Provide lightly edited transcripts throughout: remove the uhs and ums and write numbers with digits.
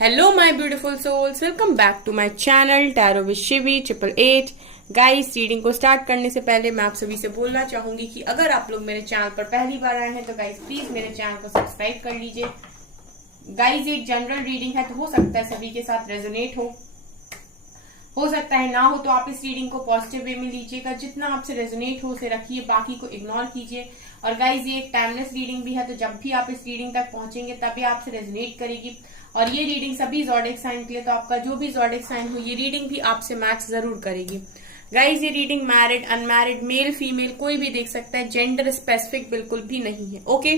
Hello my beautiful souls, welcome back to my channel Tarot with Shivi 888। Guys, reading को start करने से पहले मैं आप सभी से बोलना चाहूंगी कि अगर आप लोग मेरे चैनल पर पहली बार आए हैं तो गाइस प्लीज मेरे चैनल को सब्सक्राइब कर लीजिए। गाइस, ये जनरल रीडिंग है तो हो सकता है सभी के साथ रेजोनेट हो सकता है ना हो, तो आप इस रीडिंग को पॉजिटिव वे में लीजिएगा। जितना आपसे रेजोनेट हो उसे रखिए, बाकी को इग्नोर कीजिए। और गाइज, ये एक टाइमलेस रीडिंग भी है, तो जब भी आप इस रीडिंग तक पहुंचेंगे तभी आपसे रेजोनेट करेगी। और ये रीडिंग सभी ज़ोडिएक साइन के लिए, तो आपका जो भी ज़ोडिएक साइन हो ये रीडिंग भी आपसे मैच जरूर करेगी। गाइज, ये reading married, unmarried, male female कोई भी देख सकता है, जेंडर स्पेसिफिक बिल्कुल भी नहीं है। ओके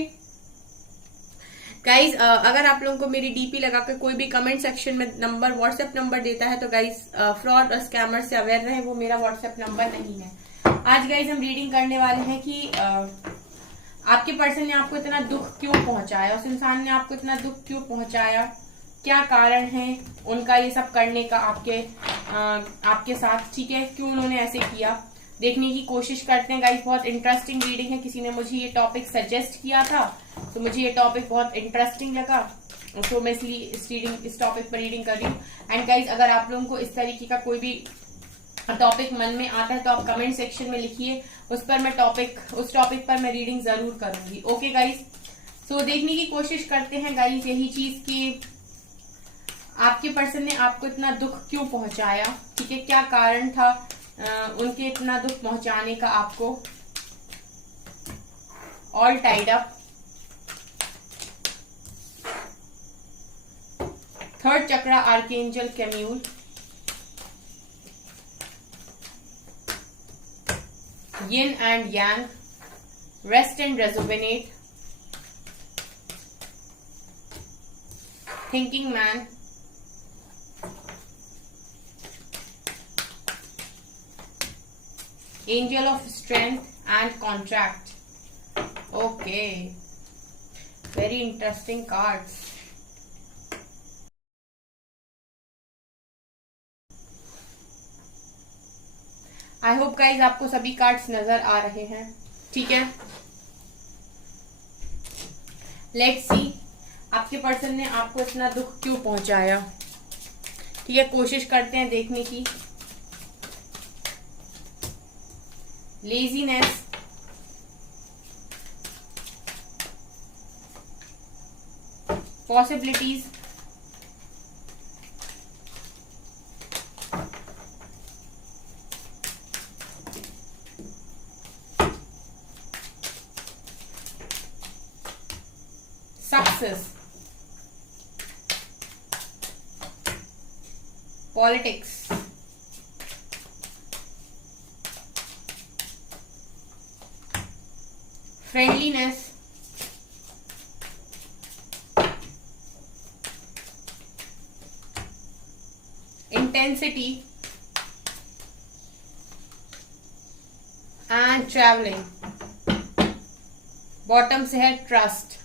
गाइज, अगर आप लोगों को मेरी डीपी लगाकर कोई भी कमेंट सेक्शन में नंबर व्हाट्सएप नंबर देता है तो गाइज फ्रॉड और स्कैमर से अवेयर रहे, वो मेरा व्हाट्सएप नंबर नहीं है। आज गाइज हम रीडिंग करने वाले हैं कि आपके पर्सन ने आपको इतना दुख क्यों पहुंचाया, उस इंसान ने आपको इतना दुख क्यों पहुंचाया, क्या कारण है उनका ये सब करने का आपके साथ, ठीक है, क्यों उन्होंने ऐसे किया, देखने की कोशिश करते हैं। गाइस, बहुत इंटरेस्टिंग रीडिंग है, किसी ने मुझे ये टॉपिक सजेस्ट किया था तो मुझे ये टॉपिक बहुत इंटरेस्टिंग लगा, तो मैं इसलिए इस टॉपिक पर रीडिंग कर रही हूँ। एंड गाइस, अगर आप लोगों को इस तरीके का कोई भी टॉपिक मन में आता है तो आप कमेंट सेक्शन में लिखिए, उस टॉपिक पर मैं रीडिंग जरूर करूंगी। ओके गाइस, सो देखने की कोशिश करते हैं गाइस यही चीज कि आपके पर्सन ने आपको इतना दुख क्यों पहुंचाया, ठीक है, क्या कारण था उनके इतना दुख पहुंचाने का आपको। All tied up, third chakra archangel Camael, Yin and Yang, rest and rejuvenate, thinking man, angel of strength and contract. Okay, very interesting cards. I hope guys आपको सभी कार्ड्स नजर आ रहे हैं, ठीक है। लेट्स सी आपके पर्सन ने आपको इतना दुख क्यों पहुंचाया, ठीक है, कोशिश करते हैं देखने की। Laziness, possibilities, success, politics, friendliness, intensity and travelling. Bottom से है ट्रस्ट।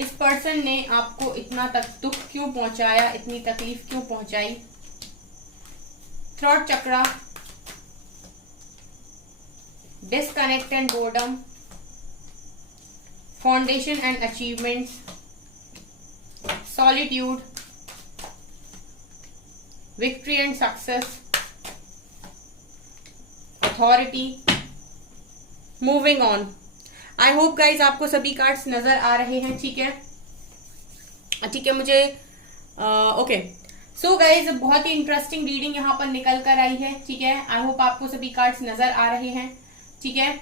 इस पर्सन ने आपको इतना तक दुख क्यों पहुंचाया, इतनी तकलीफ क्यों पहुंचाई। Third chakra, disconnect and boredom, foundation and achievements, solitude, victory and success, authority, moving on. I hope guys आपको सभी कार्ड्स नजर आ रहे हैं, ठीक है, ठीक है मुझे। ओके सो गाइज, बहुत ही इंटरेस्टिंग रीडिंग यहाँ पर निकल कर आई है, ठीक है। आई होप आपको सभी कार्ड्स नजर आ रहे हैं, ठीक है।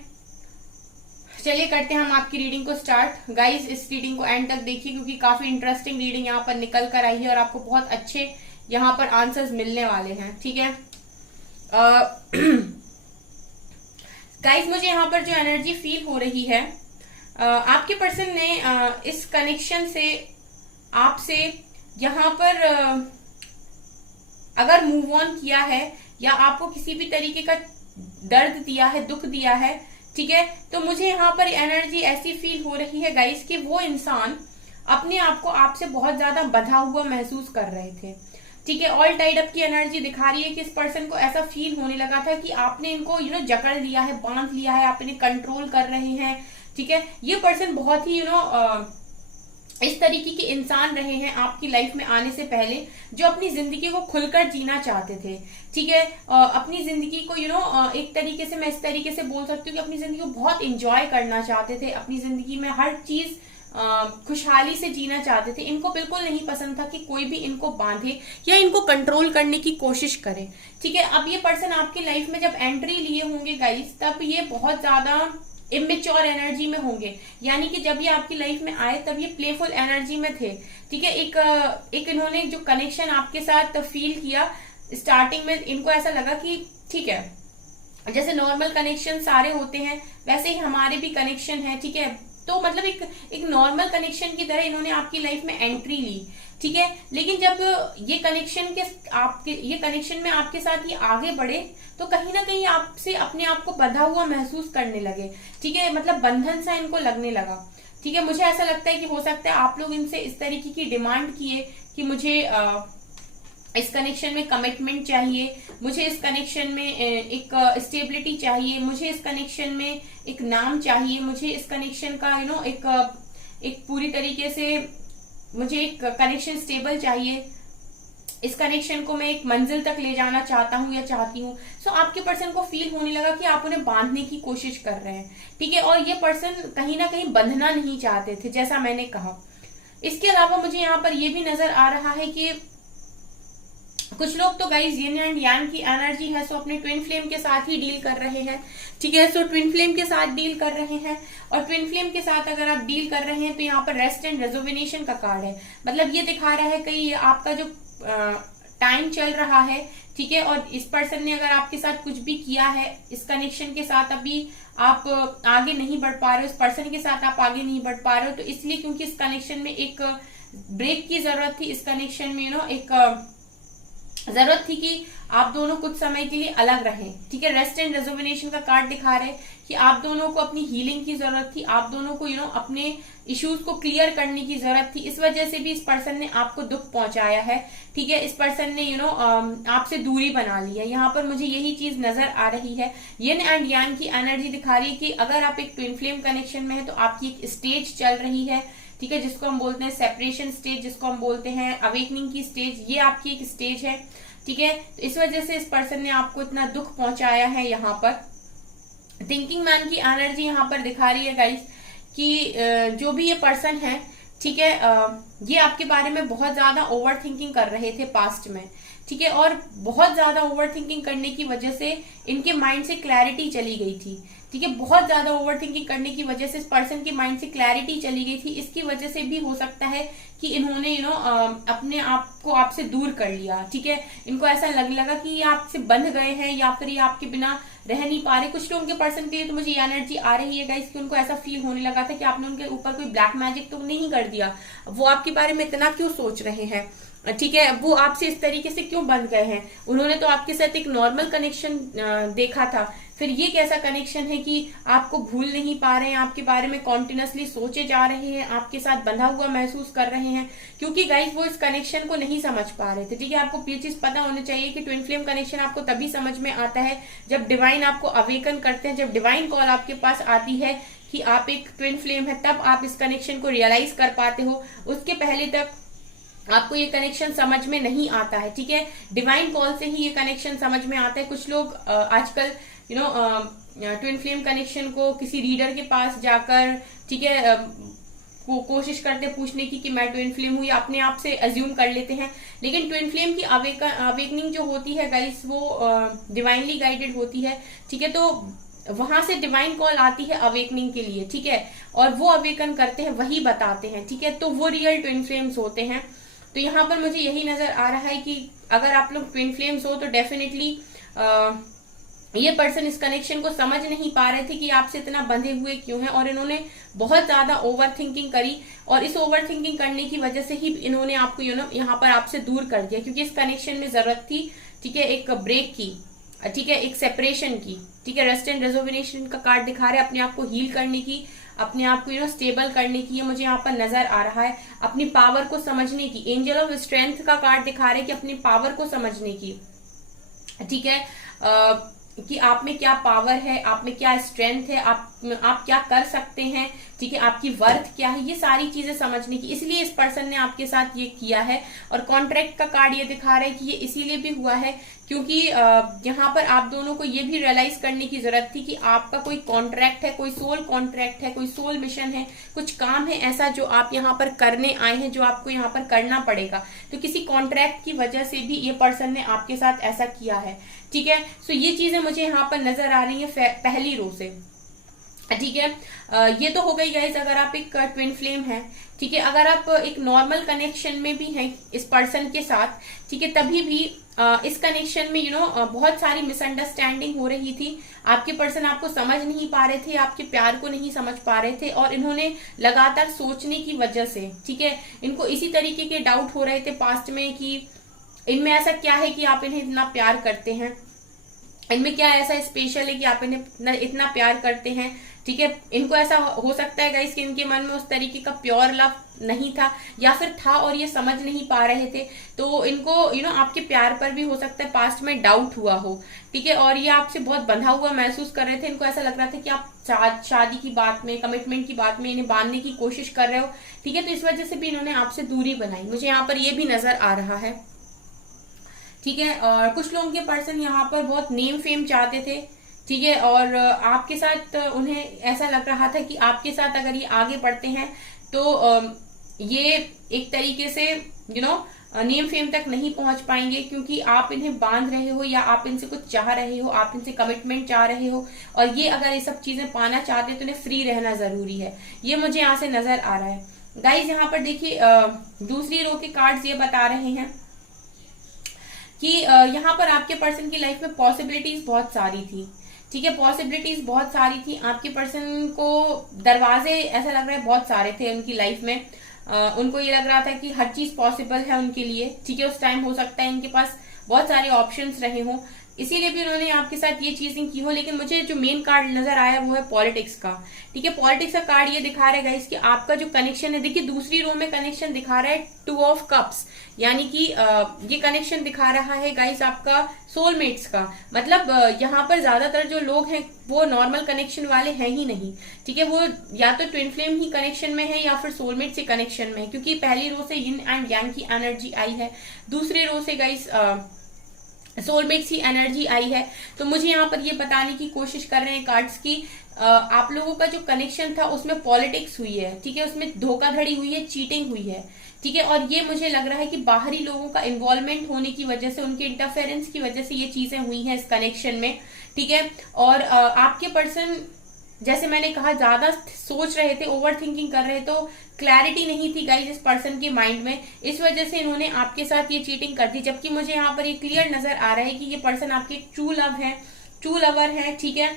चलिए करते हैं हम आपकी रीडिंग को स्टार्ट। गाइज, इस रीडिंग को एंड तक देखिए क्योंकि काफी इंटरेस्टिंग रीडिंग यहाँ पर निकल कर आई है और आपको बहुत अच्छे यहाँ पर आंसर्स मिलने वाले हैं, ठीक है। गाइज, मुझे यहाँ पर जो एनर्जी फील हो रही है, आपके पर्सन ने इस कनेक्शन से आपसे यहाँ पर अगर मूव ऑन किया है या आपको किसी भी तरीके का दर्द दिया है, दुख दिया है, ठीक है, तो मुझे यहाँ पर एनर्जी ऐसी फील हो रही है गाइज कि वो इंसान अपने आप को आपसे बहुत ज्यादा बंधा हुआ महसूस कर रहे थे, ठीक है। ऑल टाइड अप की एनर्जी दिखा रही है कि इस पर्सन को ऐसा फील होने लगा था कि आपने इनको जकड़ लिया है, बांध लिया है, आप इन्हें कंट्रोल कर रहे हैं, ठीक है। ये पर्सन बहुत ही इस तरीके के इंसान रहे हैं आपकी लाइफ में आने से पहले, जो अपनी जिंदगी को खुलकर जीना चाहते थे, ठीक है। अपनी जिंदगी को एक तरीके से मैं इस तरीके से बोल सकती हूँ कि अपनी जिंदगी को बहुत इंजॉय करना चाहते थे, अपनी जिंदगी में हर चीज खुशहाली से जीना चाहते थे। इनको बिल्कुल नहीं पसंद था कि कोई भी इनको बांधे या इनको कंट्रोल करने की कोशिश करे, ठीक है। अब ये पर्सन आपकी लाइफ में जब एंट्री लिए होंगे गाइस, तब ये बहुत ज्यादा इमेच्योर एनर्जी में होंगे, यानी कि जब ये आपकी लाइफ में आए तब ये प्लेफुल एनर्जी में थे, ठीक है। एक इन्होंने जो कनेक्शन आपके साथ फील किया स्टार्टिंग में, इनको ऐसा लगा कि ठीक है, जैसे नॉर्मल कनेक्शन सारे होते हैं वैसे ही हमारे भी कनेक्शन है, ठीक है। तो मतलब एक नॉर्मल कनेक्शन की तरह इन्होंने आपकी लाइफ में एंट्री ली, ठीक है। लेकिन जब ये कनेक्शन में आपके साथ ये आगे बढ़े तो कहीं ना कहीं आपसे अपने आप को बंधा हुआ महसूस करने लगे, ठीक है। मतलब बंधन सा इनको लगने लगा, ठीक है। मुझे ऐसा लगता है कि हो सकता है आप लोग इनसे इस तरीके की डिमांड किए कि मुझे इस कनेक्शन में कमिटमेंट चाहिए, मुझे इस कनेक्शन में एक स्टेबिलिटी चाहिए, मुझे इस कनेक्शन में एक नाम चाहिए, मुझे इस कनेक्शन का एक पूरी तरीके से मुझे एक कनेक्शन स्टेबल चाहिए, इस कनेक्शन को मैं एक मंजिल तक ले जाना चाहता हूँ या चाहती हूँ। सो आपके पर्सन को फील होने लगा कि आप उन्हें बांधने की कोशिश कर रहे हैं, ठीक है। और ये पर्सन कहीं ना कहीं बंधना नहीं चाहते थे, जैसा मैंने कहा। इसके अलावा मुझे यहाँ पर यह भी नजर आ रहा है कि कुछ लोग तो गाइज यिन एंड यांग की एनर्जी है, सो अपने ट्विन फ्लेम के साथ ही डील कर रहे हैं, ठीक है। सो ट्विन फ्लेम के साथ डील कर रहे हैं, और ट्विन फ्लेम के साथ अगर आप डील कर रहे हैं तो यहाँ पर रेस्ट एंड रेजोविनेशन का कार्ड है। मतलब ये दिखा रहा है कि आपका जो टाइम चल रहा है, ठीक है, और इस पर्सन ने अगर आपके साथ कुछ भी किया है, इस कनेक्शन के साथ अभी आप आगे नहीं बढ़ पा रहे हो, इस पर्सन के साथ आप आगे नहीं बढ़ पा रहे हो, तो इसलिए क्योंकि इस कनेक्शन में एक ब्रेक की जरूरत थी, इस कनेक्शन में एक जरूरत थी कि आप दोनों कुछ समय के लिए अलग रहें, ठीक है। रेस्ट एंड रेजोविनेशन का कार्ड दिखा रहे कि आप दोनों को अपनी हीलिंग की जरूरत थी, आप दोनों को अपने इश्यूज को क्लियर करने की जरूरत थी। इस वजह से भी इस पर्सन ने आपको दुख पहुंचाया है, ठीक है। इस पर्सन ने आपसे दूरी बना ली है। यहाँ पर मुझे यही चीज नजर आ रही है। यिन एंड यांग की एनर्जी दिखा रही है कि अगर आप एक ट्विन फ्लेम कनेक्शन में है तो आपकी एक स्टेज चल रही है, ठीक है, जिसको हम बोलते हैं सेपरेशन स्टेज, जिसको हम बोलते हैं अवेकनिंग की स्टेज। ये आपकी एक स्टेज है, ठीक है। तो इस वजह से इस पर्सन ने आपको इतना दुख पहुंचाया है। यहाँ पर थिंकिंग मैन की एनर्जी यहाँ पर दिखा रही है गाइस कि जो भी ये पर्सन है, ठीक है, ये आपके बारे में बहुत ज्यादा ओवर थिंकिंग कर रहे थे पास्ट में, ठीक है। और बहुत ज्यादा ओवर थिंकिंग करने की वजह से इनके माइंड से क्लैरिटी चली गई थी, ठीक है। बहुत ज्यादा ओवर थिंकिंग करने की वजह से इस पर्सन के माइंड से क्लैरिटी चली गई थी। इसकी वजह से भी हो सकता है कि इन्होंने अपने आप को आपसे दूर कर लिया, ठीक है। इनको ऐसा लगा कि ये आपसे बंध गए हैं या फिर ये आपके बिना रह नहीं पा रहे। कुछ लोगों के पर्सन के लिए तो मुझे ये एनर्जी आ रही है गाइस कि उनको ऐसा फील होने लगा था कि आपने उनके ऊपर कोई ब्लैक मैजिक तो नहीं कर दिया, वो आपके बारे में इतना क्यों सोच रहे हैं, ठीक है, वो आपसे इस तरीके से क्यों बंध गए हैं। उन्होंने तो आपके साथ एक नॉर्मल कनेक्शन देखा था, फिर ये कैसा कनेक्शन है कि आपको भूल नहीं पा रहे हैं, आपके बारे में कॉन्टिन्यूसली सोचे जा रहे हैं, आपके साथ बंधा हुआ महसूस कर रहे हैं, क्योंकि गाइस वो इस कनेक्शन को नहीं समझ पा रहे थे, ठीक है। आपको ये चीज पता होनी चाहिए कि ट्विन फ्लेम कनेक्शन आपको तभी समझ में आता है जब डिवाइन आपको अवेकन करते हैं, जब डिवाइन कॉल आपके पास आती है कि आप एक ट्विन फ्लेम है, तब आप इस कनेक्शन को रियलाइज कर पाते हो। उसके पहले तक आपको ये कनेक्शन समझ में नहीं आता है, ठीक है। डिवाइन कॉल से ही ये कनेक्शन समझ में आता है। कुछ लोग आजकल ट्विन फ्लेम कनेक्शन को किसी रीडर के पास जाकर, ठीक है, कोशिश करते पूछने की कि मैं ट्विन फ्लेम हूँ, या अपने आप से अज्यूम कर लेते हैं। लेकिन ट्विन फ्लेम की अवेकनिंग जो होती है गाइस, वो डिवाइनली गाइडेड होती है, ठीक है। तो वहां से डिवाइन कॉल आती है अवेकनिंग के लिए, ठीक है, और वो अवेकन करते हैं, वही बताते हैं, ठीक है। तो वो रियल ट्विन फ्लेम्स होते हैं। तो यहाँ पर मुझे यही नजर आ रहा है कि अगर आप लोग ट्विन फ्लेम्स हो तो डेफिनेटली ये पर्सन इस कनेक्शन को समझ नहीं पा रहे थे कि आपसे इतना बंधे हुए क्यों हैं, और इन्होंने बहुत ज्यादा ओवर थिंकिंग करी, और इस ओवर थिंकिंग करने की वजह से ही इन्होंने आपको यहाँ पर आपसे दूर कर दिया, क्योंकि इस कनेक्शन में जरूरत थी, ठीक है, एक ब्रेक की, ठीक है, एक सेपरेशन की, ठीक है। रेस्ट एंड रेजोविनेशन का कार्ड दिखा रहे हैं अपने आप को हील करने की, अपने आप को स्टेबल करने की, ये मुझे यहाँ पर नजर आ रहा है, अपनी पावर को समझने की। एंजल ऑफ स्ट्रेंथ का कार्ड दिखा रहे हैं कि अपनी पावर को समझने की, ठीक है, कि आप में क्या पावर है, आप में क्या स्ट्रेंथ है, आप आप क्या कर सकते हैं, ठीक है, आपकी वर्थ क्या है, ये सारी चीजें समझने की, इसलिए इस पर्सन ने आपके साथ ये किया है। और कॉन्ट्रैक्ट का कार्ड ये दिखा रहा है कि ये इसीलिए भी हुआ है क्योंकि यहाँ पर आप दोनों को ये भी रियलाइज करने की जरूरत थी कि आपका कोई कॉन्ट्रैक्ट है, कोई सोल कॉन्ट्रैक्ट है, कोई सोल मिशन है, कुछ काम है ऐसा जो आप यहाँ पर करने आए हैं, जो आपको यहाँ पर करना पड़ेगा। तो किसी कॉन्ट्रैक्ट की वजह से भी ये पर्सन ने आपके साथ ऐसा किया है, ठीक है। सो ये चीजें मुझे यहाँ पर नजर आ रही है पहली रो से, ठीक है। ये तो हो गई गाइस अगर आप एक ट्विन फ्लेम है, ठीक है। अगर आप एक नॉर्मल कनेक्शन में भी हैं इस पर्सन के साथ, ठीक है, तभी भी इस कनेक्शन में बहुत सारी मिसअंडरस्टैंडिंग हो रही थी। आपके पर्सन आपको समझ नहीं पा रहे थे, आपके प्यार को नहीं समझ पा रहे थे, और इन्होंने लगातार सोचने की वजह से, ठीक है, इनको इसी तरीके के डाउट हो रहे थे पास्ट में कि इनमें ऐसा क्या है कि आप इन्हें इतना प्यार करते हैं, इनमें क्या ऐसा स्पेशल है कि आप इन्हें इतना प्यार करते हैं, ठीक है। इनको ऐसा हो सकता है गाइस कि इनके मन में उस तरीके का प्योर लव नहीं था, या फिर था और ये समझ नहीं पा रहे थे। तो इनको आपके प्यार पर भी हो सकता है पास्ट में डाउट हुआ हो, ठीक है, और ये आपसे बहुत बंधा हुआ महसूस कर रहे थे। इनको ऐसा लग रहा था कि आप शादी की बात में, कमिटमेंट की बात में इन्हें बांधने की कोशिश कर रहे हो, ठीक है। तो इस वजह से भी इन्होंने आपसे दूरी बनाई, मुझे यहाँ पर ये भी नजर आ रहा है, ठीक है। और कुछ लोगों के पर्सन यहाँ पर बहुत नेम फेम चाहते थे, ठीक है, और आपके साथ उन्हें ऐसा लग रहा था कि आपके साथ अगर ये आगे बढ़ते हैं तो ये एक तरीके से नेम फेम तक नहीं पहुंच पाएंगे, क्योंकि आप इन्हें बांध रहे हो या आप इनसे कुछ चाह रहे हो, आप इनसे कमिटमेंट चाह रहे हो, और ये अगर ये सब चीजें पाना चाहते हैं तो इन्हें फ्री रहना जरूरी है। ये मुझे यहाँ से नजर आ रहा है गाइज। यहाँ पर देखिए दूसरी रो के कार्ड्स ये बता रहे हैं कि यहाँ पर आपके पर्सन की लाइफ में पॉसिबिलिटीज बहुत सारी थी, ठीक है, पॉसिबिलिटीज बहुत सारी थी। आपके पर्सन को दरवाजे ऐसा लग रहा है बहुत सारे थे उनकी लाइफ में। उनको ये लग रहा था कि हर चीज पॉसिबल है उनके लिए, ठीक है। उस टाइम हो सकता है इनके पास बहुत सारे ऑप्शंस रहे हों, इसीलिए भी उन्होंने आपके साथ ये चीजें की हो। लेकिन मुझे जो मेन कार्ड नजर आया वो है पॉलिटिक्स का, ठीक है। पॉलिटिक्स का कार्ड ये दिखा रहा है गाइस कि आपका जो कनेक्शन है, देखिए दूसरी रो में कनेक्शन दिखा रहा है 2 ऑफ कप्स, यानी कि ये कनेक्शन दिखा रहा है गाइस आपका सोलमेट्स का। मतलब यहाँ पर ज्यादातर जो लोग हैं वो नॉर्मल कनेक्शन वाले हैं ही नहीं, ठीक है। वो या तो ट्विन फ्लेम ही कनेक्शन में है या फिर सोलमेट से कनेक्शन में है, क्योंकि पहली रो से यिन एंड यांग की एनर्जी आई है, दूसरी रो से गाइस सोलमेट्स की एनर्जी आई है। तो मुझे यहाँ पर ये बताने की कोशिश कर रहे हैं कार्ड्स की आप लोगों का जो कनेक्शन था उसमें पॉलिटिक्स हुई है, ठीक है, उसमें धोखाधड़ी हुई है, चीटिंग हुई है, ठीक है। और ये मुझे लग रहा है कि बाहरी लोगों का इन्वॉल्वमेंट होने की वजह से, उनके इंटरफेरेंस की वजह से ये चीजें हुई हैं इस कनेक्शन में, ठीक है। और आपके पर्सन जैसे मैंने कहा ज्यादा सोच रहे थे, ओवर थिंकिंग कर रहे, तो क्लैरिटी नहीं थी गाइस इस पर्सन के माइंड में, इस वजह से इन्होंने आपके साथ ये चीटिंग कर दी। जबकि मुझे यहाँ पर ये क्लियर नजर आ रहा है कि ये पर्सन आपके ट्रू लव है, ट्रू लवर है, ठीक है।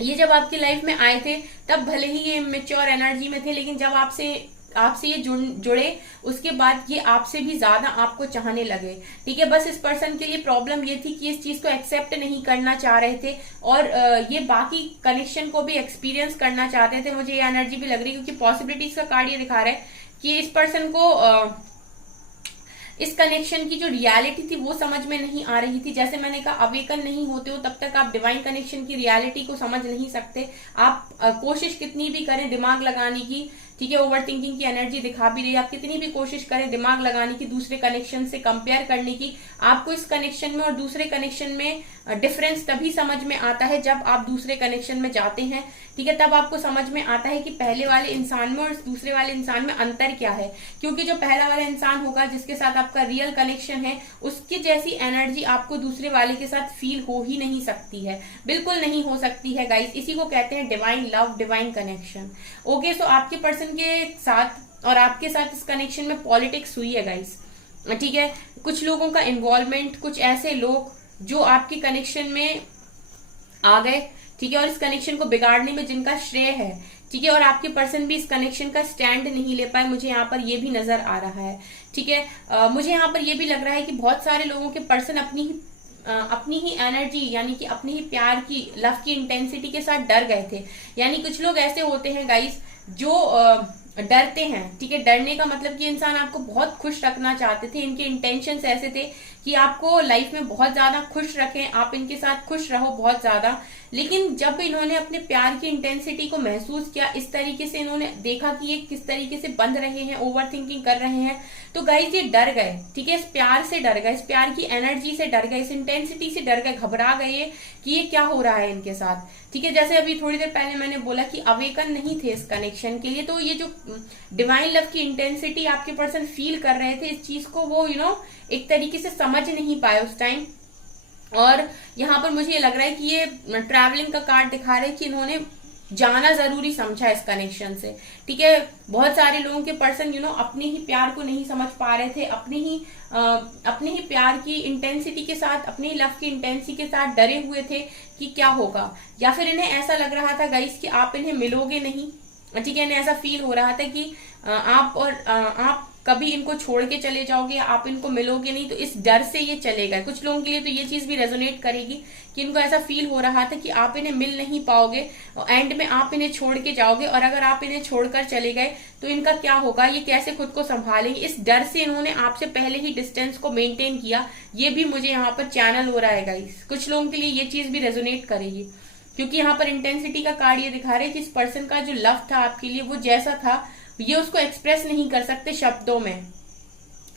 ये जब आपकी लाइफ में आए थे तब भले ही ये मैच्योर एनर्जी में थे, लेकिन जब आपसे ये जुड़े उसके बाद ये आपसे भी ज्यादा आपको चाहने लगे, ठीक है। बस इस पर्सन के लिए प्रॉब्लम ये थी कि इस चीज को एक्सेप्ट नहीं करना चाह रहे थे और ये बाकी कनेक्शन को भी एक्सपीरियंस करना चाहते थे। मुझे ये एनर्जी भी लग रही है क्योंकि पॉसिबिलिटीज का कार्ड ये दिखा रहा है कि इस पर्सन को इस कनेक्शन की जो रियलिटी थी वो समझ में नहीं आ रही थी। जैसे मैंने कहा अवेकन नहीं होते हो तब तक आप डिवाइन कनेक्शन की रियलिटी को समझ नहीं सकते। आप कोशिश कितनी भी करें दिमाग लगाने की, ठीक है, ओवर थिंकिंग की एनर्जी दिखा भी रही है, आप कितनी भी कोशिश करें दिमाग लगाने की, दूसरे कनेक्शन से कंपेयर करने की, आपको इस कनेक्शन में और दूसरे कनेक्शन में डिफरेंस तभी समझ में आता है जब आप दूसरे कनेक्शन में जाते हैं, ठीक है। तब आपको समझ में आता है कि पहले वाले इंसान में और दूसरे वाले इंसान में अंतर क्या है। क्योंकि जो पहला वाला इंसान होगा जिसके साथ आपका रियल कनेक्शन है, उसकी जैसी एनर्जी आपको दूसरे वाले के साथ फील हो ही नहीं सकती है, बिल्कुल नहीं हो सकती है गाइस। इसी को कहते हैं divine love, divine connection. Okay, so आपके पर्सन के साथ और आपके साथ इस कनेक्शन में पॉलिटिक्स हुई है गाइस, ठीक है। कुछ लोगों का इन्वॉल्वमेंट, कुछ ऐसे लोग जो आपके कनेक्शन में आ गए, ठीक है, और इस कनेक्शन को बिगाड़ने में जिनका श्रेय है, ठीक है, और आपके पर्सन भी इस कनेक्शन का स्टैंड नहीं ले पाए, मुझे यहाँ पर ये भी नजर आ रहा है, ठीक है। मुझे यहाँ पर ये भी लग रहा है कि बहुत सारे लोगों के पर्सन अपनी ही एनर्जी यानी कि अपनी ही प्यार की, लव की इंटेंसिटी के साथ डर गए थे। यानी कुछ लोग ऐसे होते हैं गाइस जो डरते हैं, ठीक है। डरने का मतलब कि इंसान आपको बहुत खुश रखना चाहते थे, इनके इंटेंशंस ऐसे थे कि आपको लाइफ में बहुत ज्यादा खुश रखें, आप इनके साथ खुश रहो बहुत ज्यादा। लेकिन जब इन्होंने अपने प्यार की इंटेंसिटी को महसूस किया, इस तरीके से इन्होंने देखा कि ये किस तरीके से बंध रहे हैं, ओवर थिंकिंग कर रहे हैं, तो गाइज ये डर गए। ठीक है, इस प्यार से डर गए, इस प्यार की एनर्जी से डर गए, इस इंटेंसिटी से डर गए, घबरा गए कि ये क्या हो रहा है इनके साथ। ठीक है, जैसे अभी थोड़ी देर पहले मैंने बोला कि अवेकन नहीं थे इस कनेक्शन के लिए, तो ये जो डिवाइन लव की इंटेंसिटी आपके पर्सन फील कर रहे थे, इस चीज को वो एक तरीके से समझ नहीं पाए उस टाइम। और यहाँ पर मुझे ये लग रहा है कि ये ट्रैवलिंग का कार्ड दिखा रहे हैं कि इन्होंने जाना जरूरी समझा इस कनेक्शन से। ठीक है, बहुत सारे लोगों के पर्सन अपने ही प्यार को नहीं समझ पा रहे थे, अपने ही प्यार की इंटेंसिटी के साथ, अपने ही लव की इंटेंसिटी के साथ डरे हुए थे कि क्या होगा, या फिर इन्हें ऐसा लग रहा था गाइस कि आप इन्हें मिलोगे नहीं। ठीक है, इन्हें ऐसा फील हो रहा था कि आप कभी इनको छोड़ के चले जाओगे, आप इनको मिलोगे नहीं, तो इस डर से ये चले गए। कुछ लोगों के लिए तो ये चीज भी रेजोनेट करेगी कि इनको ऐसा फील हो रहा था कि आप इन्हें मिल नहीं पाओगे, एंड में आप इन्हें छोड़ के जाओगे, और अगर आप इन्हें छोड़कर चले गए तो इनका क्या होगा, ये कैसे खुद को संभालेंगे। इस डर से इन्होंने आपसे पहले ही डिस्टेंस को मेंटेन किया। ये भी मुझे यहाँ पर चैनल हो रहा है गाइस, कुछ लोगों के लिए ये चीज भी रेजोनेट करेगी, क्योंकि यहाँ पर इंटेंसिटी का कार्ड ये दिखा रहे हैं कि इस पर्सन का जो लव था आपके लिए, वो जैसा था ये उसको एक्सप्रेस नहीं कर सकते शब्दों में।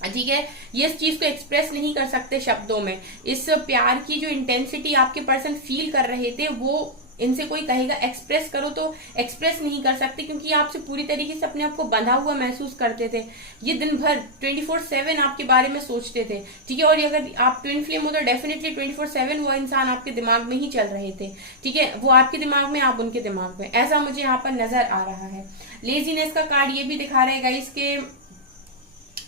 ठीक है, ये इस चीज को एक्सप्रेस नहीं कर सकते शब्दों में। इस प्यार की जो इंटेंसिटी आपके पर्सन फील कर रहे थे, वो इनसे कोई कहेगा एक्सप्रेस करो तो एक्सप्रेस नहीं कर सकते, क्योंकि आपसे पूरी तरीके से अपने आप को बंधा हुआ महसूस करते थे। ये दिन भर 24/7 आपके बारे में सोचते थे। ठीक है, और अगर आप ट्विन फ्लेम हो तो डेफिनेटली 24/7 वो इंसान आपके दिमाग में ही चल रहे थे। ठीक है, वो आपके दिमाग में, आप उनके दिमाग में, ऐसा मुझे यहाँ पर नजर आ रहा है। लेजीनेस का कार्ड ये भी दिखा रहेगा इसके,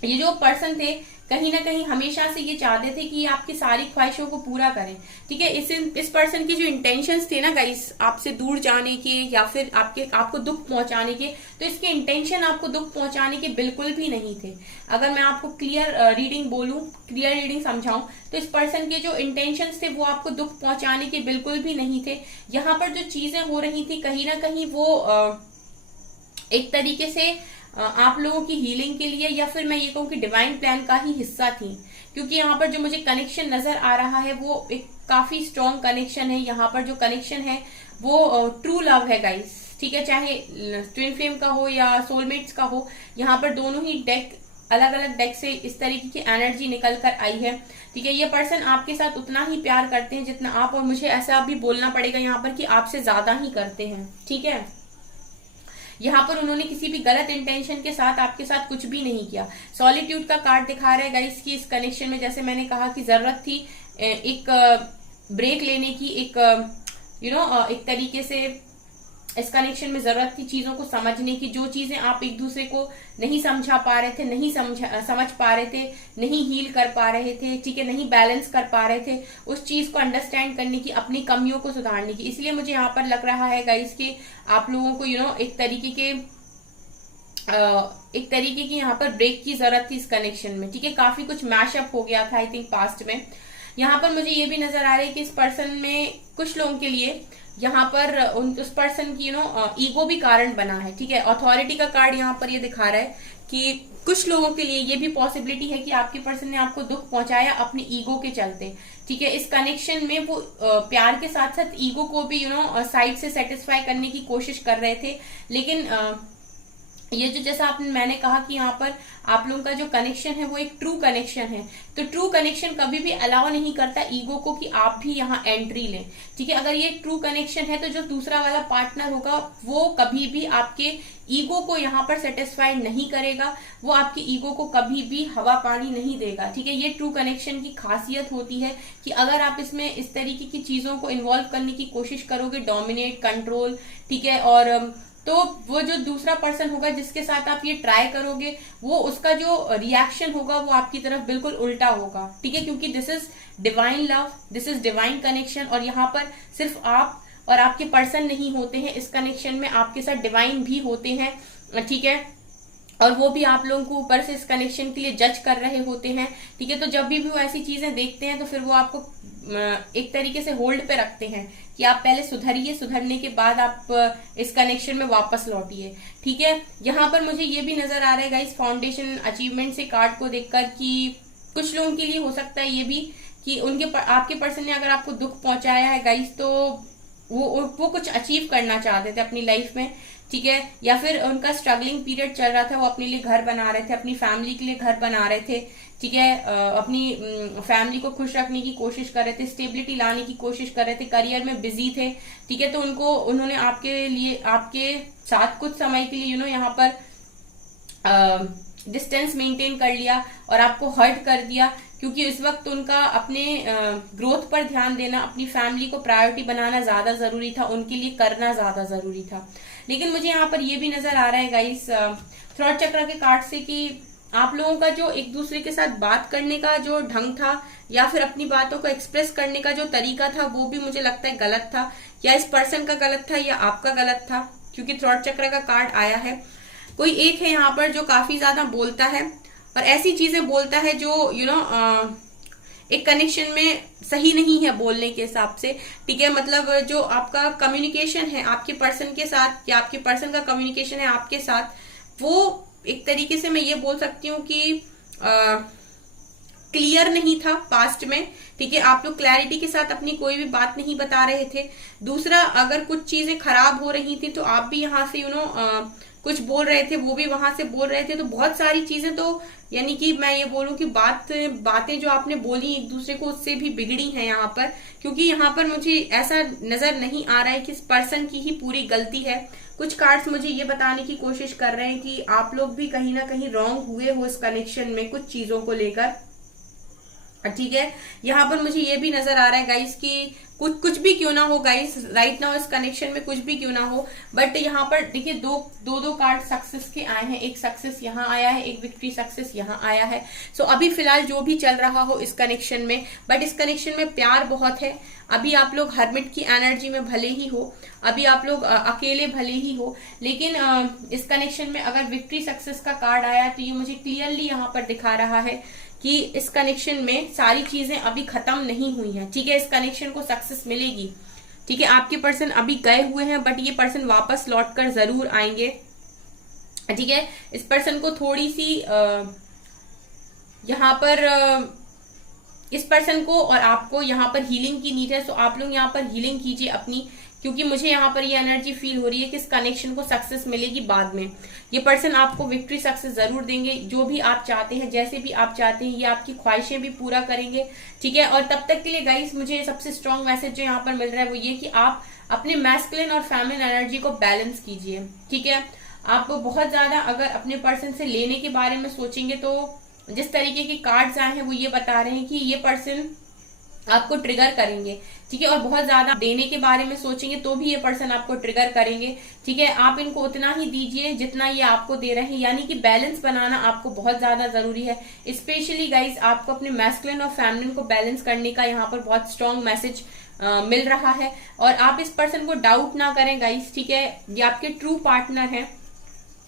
ये जो पर्सन थे कहीं ना कहीं हमेशा से ये चाहते थे कि आपकी सारी ख्वाहिशों को पूरा करें। ठीक है, इस पर्सन की जो इंटेंशंस थे ना गाइस, आपसे दूर जाने के या फिर आपको दुख पहुंचाने के, तो इसके इंटेंशन आपको दुख पहुंचाने के बिल्कुल भी नहीं थे। अगर मैं आपको क्लियर रीडिंग बोलूं, क्लियर रीडिंग समझाऊं, तो इस पर्सन के जो इंटेंशंस थे वो आपको दुख पहुंचाने के बिल्कुल भी नहीं थे। यहाँ पर जो चीजें हो रही थी कहीं ना कहीं वो एक तरीके से आप लोगों की हीलिंग के लिए, या फिर मैं ये कहूँ कि डिवाइन प्लान का ही हिस्सा थी। क्योंकि यहाँ पर जो मुझे कनेक्शन नजर आ रहा है वो एक काफी स्ट्रॉन्ग कनेक्शन है। यहाँ पर जो कनेक्शन है वो ट्रू लव है गाइस। ठीक है, चाहे ट्विन फ्लेम का हो या सोलमेट्स का हो, यहाँ पर दोनों ही डेक, अलग अलग डेक से इस तरीके की एनर्जी निकल कर आई है। ठीक है, ये पर्सन आपके साथ उतना ही प्यार करते हैं जितना आप, और मुझे ऐसा भी बोलना पड़ेगा यहाँ पर कि आपसे ज्यादा ही करते हैं। ठीक है, यहाँ पर उन्होंने किसी भी गलत इंटेंशन के साथ आपके साथ कुछ भी नहीं किया। सॉलिट्यूड का कार्ड दिखा रहा है गाइस की इस कनेक्शन में, जैसे मैंने कहा कि जरूरत थी एक ब्रेक लेने की, एक तरीके से इस कनेक्शन में जरूरत थी चीजों को समझने की। जो चीजें आप एक दूसरे को नहीं समझा पा रहे थे, नहीं समझ पा रहे थे, नहीं हील कर पा रहे थे, ठीक है, नहीं बैलेंस कर पा रहे थे, उस चीज को अंडरस्टैंड करने की, अपनी कमियों को सुधारने की। इसलिए मुझे यहाँ पर लग रहा है गाइस कि आप लोगों को एक तरीके की यहाँ पर ब्रेक की जरूरत थी इस कनेक्शन में। ठीक है, काफी कुछ मैशअप हो गया था आई थिंक पास्ट में। यहाँ पर मुझे ये भी नजर आ रहा है कि इस पर्सन में कुछ लोगों के लिए यहाँ पर उस पर्सन की ईगो भी कारण बना है। ठीक है, अथॉरिटी का कार्ड यहाँ पर ये दिखा रहा है कि कुछ लोगों के लिए ये भी पॉसिबिलिटी है कि आपके पर्सन ने आपको दुख पहुंचाया अपनी ईगो के चलते। ठीक है, इस कनेक्शन में वो प्यार के साथ साथ ईगो को भी साइड से सेटिस्फाई करने की कोशिश कर रहे थे। लेकिन ये जो जैसा मैंने कहा कि यहाँ पर आप लोगों का जो कनेक्शन है वो एक ट्रू कनेक्शन है, तो ट्रू कनेक्शन कभी भी अलाउ नहीं करता ईगो को कि आप भी यहाँ एंट्री लें। ठीक है, अगर ये ट्रू कनेक्शन है तो जो दूसरा वाला पार्टनर होगा वो कभी भी आपके ईगो को यहाँ पर सेटिस्फाइड नहीं करेगा, वो आपकी ईगो को कभी भी हवा पानी नहीं देगा। ठीक है, ये ट्रू कनेक्शन की खासियत होती है कि अगर आप इसमें इस तरीके की चीजों को इन्वॉल्व करने की कोशिश करोगे, डोमिनेट, कंट्रोल, ठीक है, और तो वो जो दूसरा पर्सन होगा जिसके साथ आप ये ट्राई करोगे, वो उसका जो रिएक्शन होगा वो आपकी तरफ बिल्कुल उल्टा होगा। ठीक है, क्योंकि this is divine love, this is divine connection, और यहाँ पर सिर्फ आप और आपके पर्सन नहीं होते हैं, इस कनेक्शन में आपके साथ डिवाइन भी होते हैं। ठीक है, और वो भी आप लोगों को ऊपर से इस कनेक्शन के लिए जज कर रहे होते हैं। ठीक है, तो जब भी वो ऐसी चीजें देखते हैं तो फिर वो आपको एक तरीके से होल्ड पे रखते हैं कि आप पहले सुधरिए, सुधरने के बाद आप इस कनेक्शन में वापस लौटिए। ठीक है, यहाँ पर मुझे ये भी नजर आ रहा है गाइस फाउंडेशन अचीवमेंट से कार्ड को देखकर कि कुछ लोगों के लिए हो सकता है ये भी कि आपके पर्सन ने अगर आपको दुख पहुंचाया है गाइस, तो वो कुछ अचीव करना चाहते थे अपनी लाइफ में, ठीक है, या फिर उनका स्ट्रगलिंग पीरियड चल रहा था, वो अपने लिए घर बना रहे थे, अपनी फैमिली के लिए घर बना रहे थे, ठीक है, अपनी फैमिली को खुश रखने की कोशिश कर रहे थे, स्टेबिलिटी लाने की कोशिश कर रहे थे, करियर में बिजी थे, ठीक है, तो उन्होंने आपके साथ कुछ समय के लिए यहाँ पर डिस्टेंस मेंटेन कर लिया और आपको हर्ट कर दिया, क्योंकि इस वक्त उनका अपने ग्रोथ पर ध्यान देना, अपनी फैमिली को प्रायोरिटी बनाना ज्यादा जरूरी था, उनके लिए करना ज्यादा जरूरी था। लेकिन मुझे यहाँ पर ये भी नजर आ रहा है गाइस थ्रॉट चक्र के कार्ड से कि आप लोगों का जो एक दूसरे के साथ बात करने का जो ढंग था या फिर अपनी बातों को एक्सप्रेस करने का जो तरीका था, वो भी मुझे लगता है गलत था, या इस पर्सन का गलत था या आपका गलत था, क्योंकि थ्रॉट चक्र का कार्ड आया है। कोई एक है यहाँ पर जो काफी ज्यादा बोलता है और ऐसी चीजें बोलता है जो एक कनेक्शन में सही नहीं है बोलने के हिसाब से, ठीक है, मतलब जो आपका कम्युनिकेशन है आपके पर्सन के साथ या आपके पर्सन का कम्युनिकेशन है आपके साथ, वो एक तरीके से मैं ये बोल सकती हूँ कि क्लियर नहीं था पास्ट में, ठीक है, आप लोग क्लैरिटी के साथ अपनी कोई भी बात नहीं बता रहे थे। दूसरा, अगर कुछ चीजें खराब हो रही थी तो आप भी यहाँ से कुछ बोल रहे थे, वो भी वहां से बोल रहे थे, तो बहुत सारी चीजें, तो यानी कि मैं ये बोलूं कि बातें जो आपने बोली एक दूसरे को, उससे भी बिगड़ी हैं यहाँ पर, क्योंकि यहाँ पर मुझे ऐसा नजर नहीं आ रहा है कि इस पर्सन की ही पूरी गलती है। कुछ कार्ड्स मुझे ये बताने की कोशिश कर रहे हैं कि आप लोग भी कहीं ना कहीं रॉन्ग हुए हो इस कनेक्शन में कुछ चीजों को लेकर, ठीक है। यहाँ पर मुझे ये भी नजर आ रहा है गाइस कि कुछ भी क्यों ना हो गाइस, राइट नाउ इस कनेक्शन में कुछ भी क्यों ना हो, बट यहाँ पर देखिए दो कार्ड सक्सेस के आए हैं, एक सक्सेस यहाँ आया है, एक विक्ट्री सक्सेस यहाँ आया है। सो अभी फिलहाल जो भी चल रहा हो इस कनेक्शन में, बट इस कनेक्शन में प्यार बहुत है। अभी आप लोग हर्मिट की एनर्जी में भले ही हो, अभी आप लोग अकेले भले ही हो, लेकिन इस कनेक्शन में अगर विक्ट्री सक्सेस का कार्ड आया है तो ये मुझे क्लियरली यहाँ पर दिखा रहा है कि इस कनेक्शन में सारी चीजें अभी खत्म नहीं हुई हैं, ठीक है, इस कनेक्शन को सक्सेस मिलेगी, ठीक है। आपके पर्सन अभी गए हुए हैं बट ये पर्सन वापस लौटकर जरूर आएंगे, ठीक है। इस पर्सन को थोड़ी सी यहाँ पर इस पर्सन को और आपको यहाँ पर हीलिंग की नीड है, सो आप लोग यहाँ पर हीलिंग कीजिए अपनी, क्योंकि मुझे यहाँ पर ये एनर्जी फील हो रही है कि इस कनेक्शन को सक्सेस मिलेगी बाद में। ये पर्सन आपको विक्ट्री सक्सेस जरूर देंगे, जो भी आप चाहते हैं, जैसे भी आप चाहते हैं, ये आपकी ख्वाहिशें भी पूरा करेंगे, ठीक है। और तब तक के लिए गाइस मुझे सबसे स्ट्रॉन्ग मैसेज जो यहाँ पर मिल रहा है वो ये कि आप अपने मैस्कुलिन और फेमिनिन एनर्जी को बैलेंस कीजिए, ठीक है। आप बहुत ज्यादा अगर अपने पर्सन से लेने के बारे में सोचेंगे तो जिस तरीके के कार्ड्स आए हैं वो ये बता रहे हैं कि ये पर्सन आपको ट्रिगर करेंगे, ठीक है, और बहुत ज्यादा देने के बारे में सोचेंगे तो भी ये पर्सन आपको ट्रिगर करेंगे, ठीक है। आप इनको उतना ही दीजिए जितना ये आपको दे रहे हैं, यानी कि बैलेंस बनाना आपको बहुत ज्यादा जरूरी है। स्पेशली गाइस आपको अपने मैस्कुलिन और फेमिनिन को बैलेंस करने का यहाँ पर बहुत स्ट्रॉन्ग मैसेज मिल रहा है, और आप इस पर्सन को डाउट ना करें गाइस, ठीक है, ये आपके ट्रू पार्टनर है।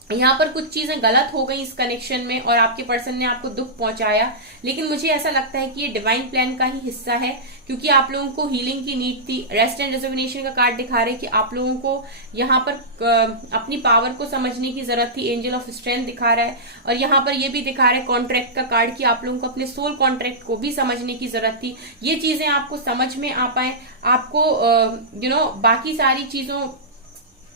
यहाँ पर कुछ चीजें गलत हो गई इस कनेक्शन में और आपके पर्सन ने आपको दुख पहुंचाया, लेकिन मुझे ऐसा लगता है कि ये डिवाइन प्लान का ही हिस्सा है, क्योंकि आप लोगों को हीलिंग की नीड थी। रेस्ट एंड रिजर्वेशन का कार्ड दिखा रहे कि आप लोगों को यहाँ पर अपनी पावर को समझने की जरूरत थी, एंजल ऑफ स्ट्रेंथ दिखा रहा है, और यहाँ पर ये भी दिखा रहा है कॉन्ट्रैक्ट का कार्ड कि आप लोगों को अपने सोल कॉन्ट्रैक्ट को भी समझने की जरूरत थी। ये चीजें आपको समझ में आ पाए, आपको बाकी सारी चीजों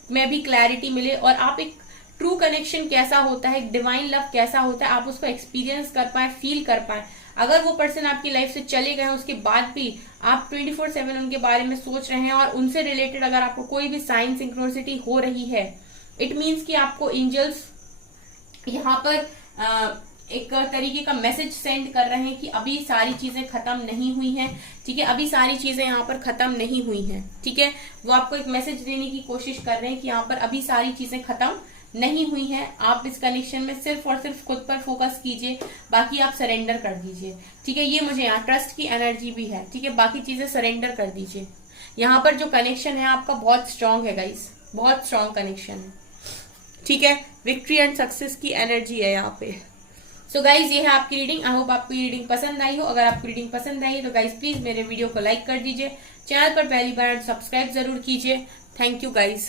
में भी क्लैरिटी मिले, और आप एक ट्रू कनेक्शन कैसा होता है, डिवाइन लव कैसा होता है, आप उसको एक्सपीरियंस कर पाए, फील कर पाए। अगर वो पर्सन आपकी लाइफ से चले गए उसके बाद भी आप 24/7 उनके बारे में सोच रहे हैं और उनसे रिलेटेड अगर आपको कोई भी साइन सिंक्रोनिसिटी हो रही है, इट मीन्स कि आपको एंजल्स यहाँ पर एक तरीके का मैसेज सेंड कर रहे हैं कि अभी सारी चीजें खत्म नहीं हुई हैं, ठीक है, अभी सारी चीजें यहाँ पर खत्म नहीं हुई हैं, ठीक है। वो आपको एक मैसेज देने की कोशिश कर रहे हैं कि यहाँ पर अभी सारी चीजें खत्म नहीं हुई हैं। आप इस कनेक्शन में सिर्फ और सिर्फ खुद पर फोकस कीजिए, बाकी आप सरेंडर कर दीजिए, ठीक है। ये मुझे यहाँ ट्रस्ट की एनर्जी भी है, ठीक है, बाकी चीजें सरेंडर कर दीजिए। यहाँ पर जो कनेक्शन है आपका बहुत स्ट्रांग है गाइस, बहुत स्ट्रांग कनेक्शन है, ठीक है। विक्ट्री एंड सक्सेस की एनर्जी है यहाँ पे। सो गाइज ये है आपकी रीडिंग। आई होप आपको ये रीडिंग पसंद आई हो। अगर आपको रीडिंग पसंद आई तो गाइज प्लीज मेरे वीडियो को लाइक कर दीजिए, चैनल पर पहली बार सब्सक्राइब जरूर कीजिए। Thank you guys.